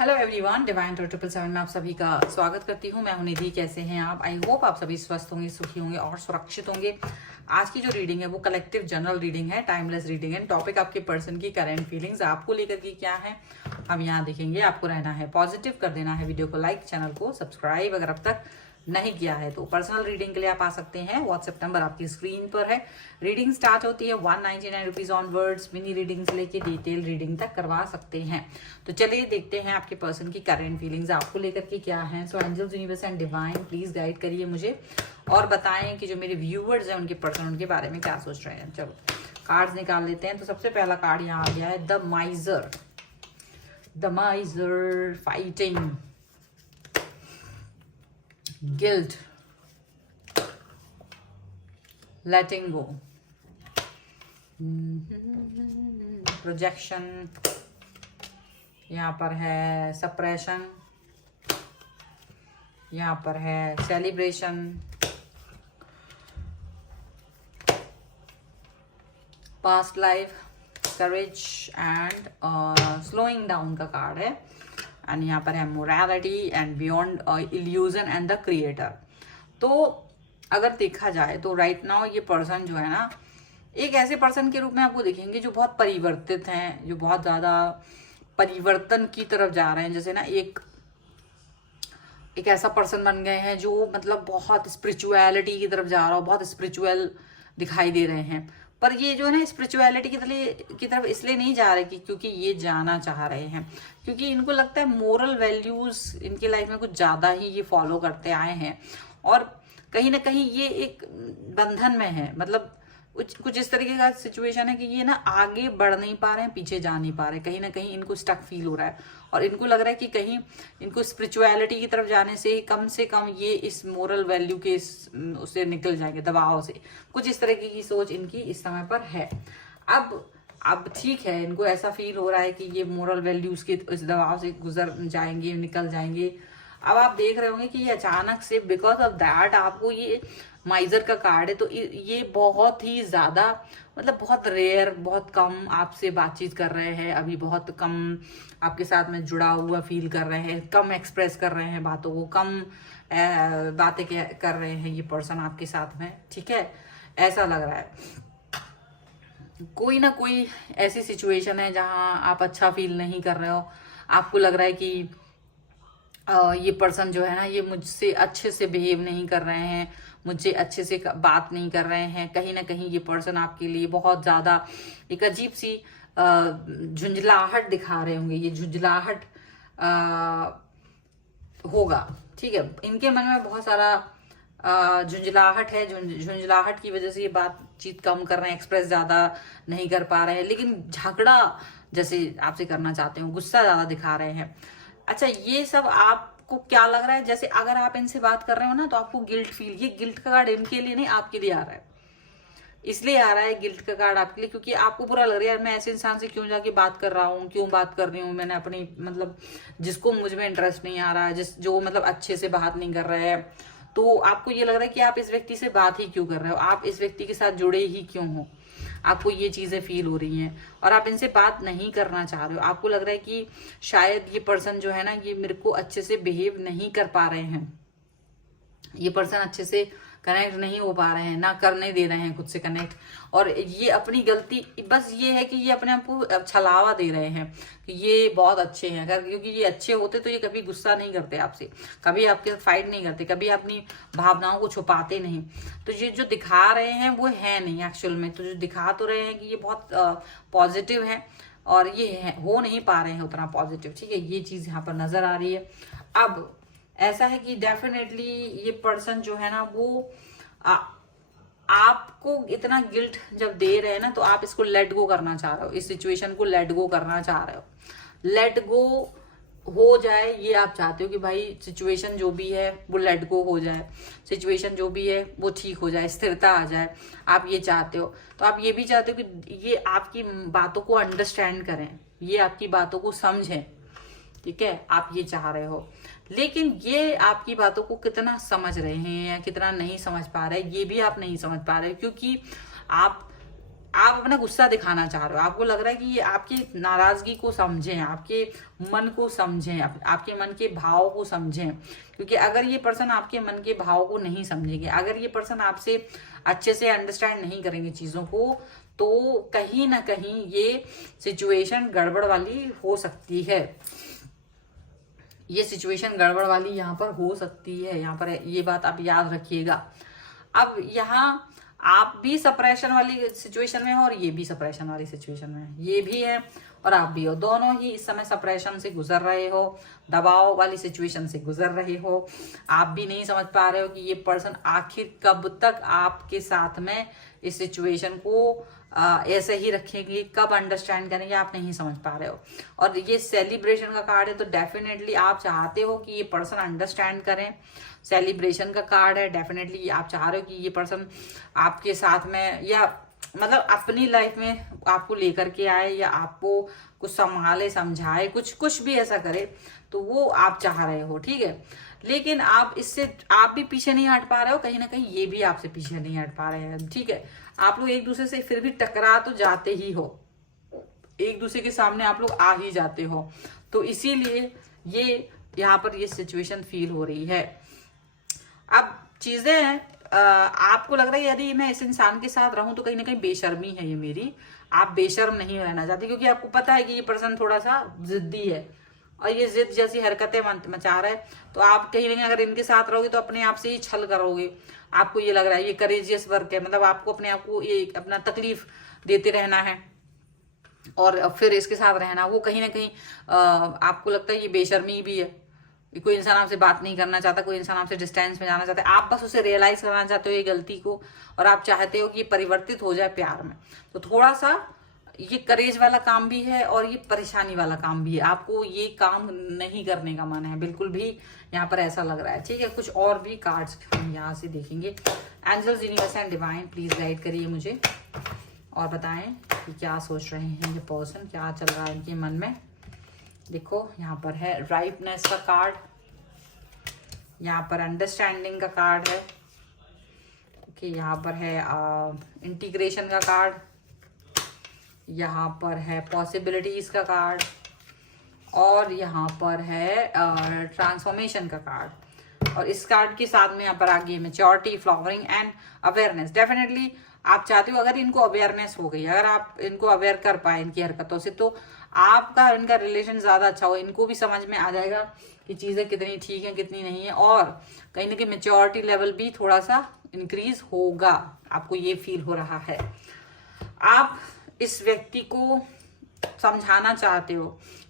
Hello everyone, divine 777 में आप सभी का स्वागत करती हूँ। मैं हूं निधि। कैसे हैं आप? आई होप आप सभी स्वस्थ होंगे, सुखी होंगे और सुरक्षित होंगे। आज की जो रीडिंग है वो कलेक्टिव जनरल रीडिंग है, टाइमलेस रीडिंग है। टॉपिक आपके पर्सन की करंट फीलिंग्स आपको लेकर के क्या है हम यहाँ देखेंगे। आपको रहना है पॉजिटिव, कर देना है वीडियो को लाइक, चैनल को सब्सक्राइब अगर अब तक नहीं किया है तो। पर्सनल रीडिंग के लिए आप आ सकते हैं, व्हाट्सएप नंबर आपकी स्क्रीन पर है। रीडिंग स्टार्ट होती है 199 रुपीज ऑनवर्ड्स। मिनी रीडिंग से लेके डिटेल रीडिंग तक करवा सकते हैं। तो चलिए देखते हैं आपके पर्सन की करंट फीलिंग्स आपको लेकर के क्या है। So angels, universe and divine please guide करिए मुझे और बताएं कि जो मेरे व्यूअर्स हैं उनके पर्सन उनके बारे में क्या सोच रहे हैं। चलो कार्ड्स निकाल लेते हैं। तो सबसे पहला कार्ड यहाँ आ गया है the माइजर। The माइजर, fighting, guilt, letting go, projection, यहाँ पर है suppression, यहाँ पर है celebration, past life, courage and slowing down का कार्ड है। एंड यहाँ पर है morality and beyond illusion and the creator. तो अगर देखा जाए तो राइट नाउ ये पर्सन जो है ना, एक ऐसे पर्सन के रूप में आपको दिखेंगे जो बहुत परिवर्तित हैं, जो बहुत ज़्यादा परिवर्तन की तरफ जा रहे हैं। जैसे ना एक ऐसा पर्सन बन गए हैं जो मतलब बहुत स्पिरिचुअलिटी की तरफ जा रहा हो, बहुत स्पिरिचुअल दिखाई दे रहे हैं। पर ये जो है ना स्पिरिचुअलिटी की तरफ इसलिए नहीं जा रहे कि क्योंकि ये जाना चाह रहे हैं, क्योंकि इनको लगता है मोरल वैल्यूज इनकी लाइफ में कुछ ज़्यादा ही ये फॉलो करते आए हैं और कहीं ना कहीं ये एक बंधन में है। मतलब कुछ इस तरीके का सिचुएशन है कि ये ना आगे बढ़ नहीं पा रहे हैं, पीछे जा नहीं पा रहे। कहीं ना कहीं इनको स्टक फील हो रहा है और इनको लग रहा है कि कहीं इनको स्पिरिचुअलिटी की तरफ जाने से कम ये इस मोरल वैल्यू के उससे निकल जाएंगे, दबाव से। कुछ इस तरीके की सोच इनकी इस समय पर है। अब ठीक है, इनको ऐसा फील हो रहा है कि ये मोरल वैल्यूज के इस दबाव से गुजर जाएंगे, निकल जाएंगे। अब आप देख रहे होंगे कि ये अचानक से बिकॉज ऑफ दैट आपको ये माइजर का कार्ड है। तो ये बहुत ही ज्यादा मतलब बहुत रेयर, बहुत कम आपसे बातचीत कर रहे हैं, अभी बहुत कम आपके साथ में जुड़ा हुआ फील कर रहे हैं, कम एक्सप्रेस कर रहे हैं बातों को, कम बातें कर रहे हैं ये पर्सन आपके साथ में। ठीक है, ऐसा लग रहा है कोई ना कोई ऐसी सिचुएशन है जहां आप अच्छा फील नहीं कर रहे हो। आपको लग रहा है कि ये पर्सन जो है ना ये मुझसे अच्छे से बिहेव नहीं कर रहे हैं, मुझसे अच्छे से बात नहीं कर रहे हैं। कहीं ना कहीं ये पर्सन आपके लिए बहुत ज़्यादा एक अजीब सी झुंझलाहट दिखा रहे होंगे। ये झुंझलाहट होगा, ठीक है। इनके मन में बहुत सारा झुंझलाहट है। झुंझलाहट की वजह से ये बातचीत कम कर रहे हैं, एक्सप्रेस ज़्यादा नहीं कर पा रहे हैं, लेकिन झगड़ा जैसे आपसे करना चाहते हो, गुस्सा ज़्यादा दिखा रहे हैं। अच्छा, ये सब आपको क्या लग रहा है? जैसे अगर आप इनसे बात कर रहे हो ना तो आपको गिल्ट फील, ये गिल्ट का कार्ड इनके लिए नहीं आपके लिए आ रहा है। इसलिए आ रहा है गिल्ट का कार्ड आपके लिए क्योंकि आपको बुरा लग रहा है, यार मैं ऐसे इंसान से क्यों जाके बात कर रहा हूँ, क्यों बात कर रही हूँ मैंने अपनी, मतलब जिसको मुझ में इंटरेस्ट नहीं आ रहा है, जो मतलब अच्छे से बात नहीं कर रहे हैं। तो आपको ये लग रहा है कि आप इस व्यक्ति से बात ही क्यों कर रहे हो, आप इस व्यक्ति के साथ जुड़े ही क्यों हो। आपको ये चीजें फील हो रही हैं और आप इनसे बात नहीं करना चाह रहे हो। आपको लग रहा है कि शायद ये पर्सन जो है ना ये मेरे को अच्छे से बिहेव नहीं कर पा रहे हैं, ये पर्सन अच्छे से कनेक्ट नहीं हो पा रहे हैं, ना करने दे रहे हैं खुद से कनेक्ट। और ये अपनी गलती बस ये है कि ये अपने आप को छलावा दे रहे हैं कि ये बहुत अच्छे हैं। अगर क्योंकि ये अच्छे होते तो ये कभी गुस्सा नहीं करते आपसे, कभी आपके साथ फाइट नहीं करते, कभी अपनी भावनाओं को छुपाते नहीं। तो ये जो दिखा रहे हैं वो है नहीं एक्चुअल में। तो जो दिखा तो रहे हैं कि ये बहुत पॉजिटिव है और ये हो नहीं पा रहे हैं उतना पॉजिटिव। ठीक है, ये चीज यहाँ पर नजर आ रही है। अब ऐसा है कि डेफिनेटली ये पर्सन जो है ना वो आपको इतना गिल्ट जब दे रहे हैं ना तो आप इसको लेट गो करना चाह रहे हो, इस सिचुएशन को लेट गो करना चाह रहे हो। लेट गो हो जाए ये आप चाहते हो कि भाई सिचुएशन जो भी है वो लेट गो हो जाए, सिचुएशन जो भी है वो ठीक हो जाए, स्थिरता आ जाए, आप ये चाहते हो। तो आप ये भी चाहते हो कि ये आपकी बातों को अंडरस्टैंड करें, ये आपकी बातों को समझें। ठीक है, आप ये चाह रहे हो, लेकिन ये आपकी बातों को कितना समझ रहे हैं या कितना नहीं समझ पा रहे, ये भी आप नहीं समझ पा रहे क्योंकि आप आप अपना गुस्सा दिखाना चाह रहे हो, आपको लग रहा है कि ये आपकी नाराजगी को समझें, आपके मन को समझें, आपके मन के भाव को समझें। क्योंकि अगर ये पर्सन आपके मन के भाव को नहीं समझेंगे, अगर ये पर्सन आपसे अच्छे से अंडरस्टैंड नहीं करेंगे चीजों को, तो कहीं ना कहीं ये सिचुएशन गड़बड़ वाली हो सकती है। ये सिचुएशन गड़बड़ वाली यहाँ पर हो सकती है, यहाँ पर ये बात आप याद रखिएगा। अब यहाँ आप भी सप्रेशन वाली सिचुएशन में हो और ये भी सप्रेशन वाली सिचुएशन में, ये भी है और आप भी हो, दोनों ही इस समय सप्रेशन से गुजर रहे हो, दबाव वाली सिचुएशन से गुजर रहे हो। आप भी नहीं समझ पा रहे हो कि ये पर्सन आखिर कब तक आपके साथ में इस सिचुएशन को ऐसे ही रखेंगे, कब अंडरस्टैंड करेंगे, आप नहीं समझ पा रहे हो। और ये सेलिब्रेशन का कार्ड है, तो डेफिनेटली आप चाहते हो कि ये पर्सन अंडरस्टैंड करें। सेलिब्रेशन का कार्ड है, डेफिनेटली आप चाह रहे हो कि ये पर्सन आपके साथ में, या मतलब अपनी लाइफ में आपको लेकर के आए, या आपको कुछ संभाले समझाए, कुछ भी ऐसा करे, तो वो आप चाह रहे हो, ठीक है। लेकिन आप इससे आप भी पीछे नहीं हट पा रहे हो, कहीं ना कहीं ये भी आपसे पीछे नहीं हट पा रहे हैं, ठीक है। आप लोग एक दूसरे से फिर भी टकरा तो जाते ही हो, एक दूसरे के सामने आप लोग आ ही जाते हो, तो इसीलिए ये यहाँ पर ये सिचुएशन फील हो रही है। अब चीजें हैं, आपको लग रहा है यदि मैं इस इंसान के साथ रहूं तो कहीं ना कहीं बेशर्मी है ये मेरी, आप बेशर्म नहीं रहना चाहते, क्योंकि आपको पता है कि ये पर्सन थोड़ा सा जिद्दी है और ये जिद जैसी हरकतें मचा रहा है। तो आप कहीं ना कहीं अगर इनके साथ रहोगे तो अपने आप से ही छल करोगे, आपको ये लग रहा है ये करेजियस वर्क है, मतलब आपको अपने आप को ये अपना तकलीफ देते रहना है और फिर इसके साथ रहना, वो कहीं ना कहीं आपको लगता है ये बेशर्मी भी है। कोई इंसान आपसे बात नहीं करना चाहता, कोई इंसान आपसे डिस्टेंस में जाना चाहता है, आप बस उसे रियलाइज करना चाहते हो ये गलती को, और आप चाहते हो कि ये परिवर्तित हो जाए प्यार में। तो थोड़ा सा ये करेज वाला काम भी है और ये परेशानी वाला काम भी है, आपको ये काम नहीं करने का मन है बिल्कुल भी, यहाँ पर ऐसा लग रहा है, ठीक है। कुछ और भी कार्ड्स हम यहाँ से देखेंगे। Angels, universe and divine please guide करिए मुझे और बताएं कि क्या सोच रहे हैं ये पर्सन, क्या चल रहा है इनके मन में। देखो यहाँ पर है राइपनेस का कार्ड, यहाँ पर अंडरस्टैंडिंग का कार्ड है, ओके, यहाँ पर है इंटीग्रेशन का कार्ड, यहाँ पर है पॉसिबिलिटीज का कार्ड, और यहाँ पर है ट्रांसफॉर्मेशन का कार्ड। और इस कार्ड के साथ में यहाँ पर आगे maturity, flowering and awareness. Definitely आप चाहते हो अगर इनको अवेयरनेस हो गई, अगर आप इनको अवेयर कर पाए इनकी हरकतों से, तो आपका इनका रिलेशन ज्यादा अच्छा हो, इनको भी समझ में आ जाएगा कि चीजें कितनी ठीक है कितनी नहीं है, और कहीं ना कहीं मेच्योरिटी लेवल भी थोड़ा सा इंक्रीज होगा, आपको ये फील हो रहा है। आप इस व्यक्ति को समझाना चाहते हो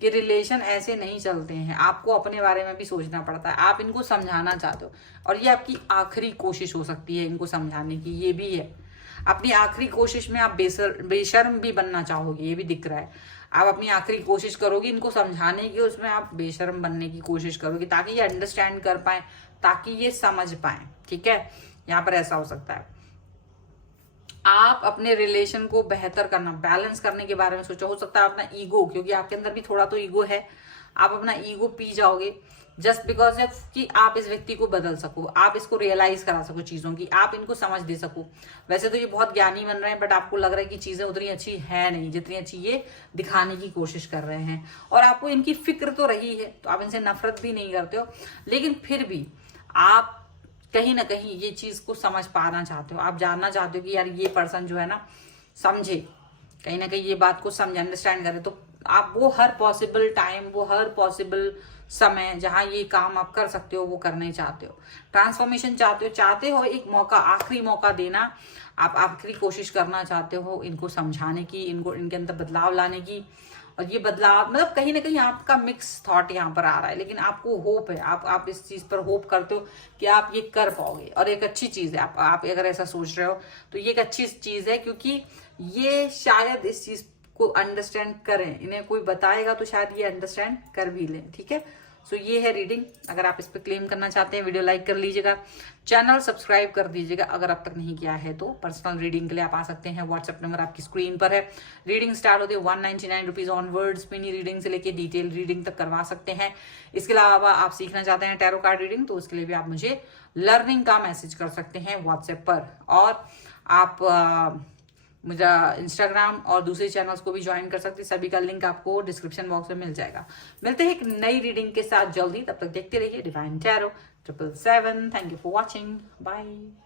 कि रिलेशन ऐसे नहीं चलते हैं, आपको अपने बारे में भी सोचना पड़ता है, आप इनको समझाना चाहते हो, और ये आपकी आखिरी कोशिश हो सकती है इनको समझाने की, ये भी है। अपनी आखिरी कोशिश में आप बेशर्म भी बनना चाहोगे, ये भी दिख रहा है। आप अपनी आखिरी कोशिश करोगे इनको समझाने की, उसमें आप बेशर्म बनने की कोशिश करोगे ताकि ये अंडरस्टैंड कर पाए, ताकि ये समझ पाए, ठीक है। यहाँ पर ऐसा हो सकता है। आप अपने रिलेशन को बेहतर करना, बैलेंस करने के बारे में सोचो। हो सकता है अपना ईगो, क्योंकि आपके अंदर भी थोड़ा तो ईगो है, आप अपना ईगो पी जाओगे जस्ट बिकॉज ऑफ कि आप इस व्यक्ति को बदल सको, आप इसको रियलाइज करा सको चीजों की, आप इनको समझ दे सको। वैसे तो ये बहुत ज्ञानी बन रहे हैं, बट आपको लग रहा है कि चीजें उतनी अच्छी है नहीं जितनी अच्छी ये दिखाने की कोशिश कर रहे हैं, और आपको इनकी फिक्र तो रही है, तो आप इनसे नफरत भी नहीं करते हो, लेकिन फिर भी आप कहीं ना कहीं ये चीज को समझ पाना चाहते हो, आप जानना चाहते हो कि यार ये पर्सन जो है ना समझे, कहीं ना कहीं ये बात को समझे, अंडरस्टैंड करे। तो आप वो हर पॉसिबल टाइम, वो हर पॉसिबल समय जहां ये काम आप कर सकते हो वो करने चाहते हो। ट्रांसफॉर्मेशन चाहते हो एक मौका, आखिरी मौका देना, आप आखिरी कोशिश करना चाहते हो इनको समझाने की, इनको इनके अंदर बदलाव लाने की। और ये बदलाव मतलब कहीं ना कहीं आपका मिक्स थॉट यहाँ पर आ रहा है, लेकिन आपको होप है, आप इस चीज पर होप करते हो कि आप ये कर पाओगे, और एक अच्छी चीज है। आप अगर ऐसा सोच रहे हो तो ये एक अच्छी चीज है, क्योंकि ये शायद इस चीज को अंडरस्टैंड करें, इन्हें कोई बताएगा तो शायद ये अंडरस्टैंड कर भी लें, ठीक है। सो ये है रीडिंग। अगर आप इस पर क्लेम करना चाहते हैं, वीडियो लाइक कर लीजिएगा, चैनल सब्सक्राइब कर दीजिएगा अगर अब तक नहीं किया है तो। पर्सनल रीडिंग के लिए आप आ सकते हैं, व्हाट्सएप नंबर आपकी स्क्रीन पर है। रीडिंग स्टार्ट होती है 199 रुपीज ऑनवर्ड्स, मिनी रीडिंग से लेके डिटेल रीडिंग तक करवा सकते हैं। इसके अलावा आप सीखना चाहते हैं टैरो कार्ड रीडिंग, तो उसके लिए भी आप मुझे लर्निंग का मैसेज कर सकते हैं व्हाट्सएप पर। और आप मेरा इंस्टाग्राम और दूसरे चैनल्स को भी ज्वाइन कर सकते हैं, सभी का लिंक आपको डिस्क्रिप्शन बॉक्स में मिल जाएगा। मिलते हैं एक नई रीडिंग के साथ जल्दी, तब तक देखते रहिए divine tarot 777। Thank you for watching, bye.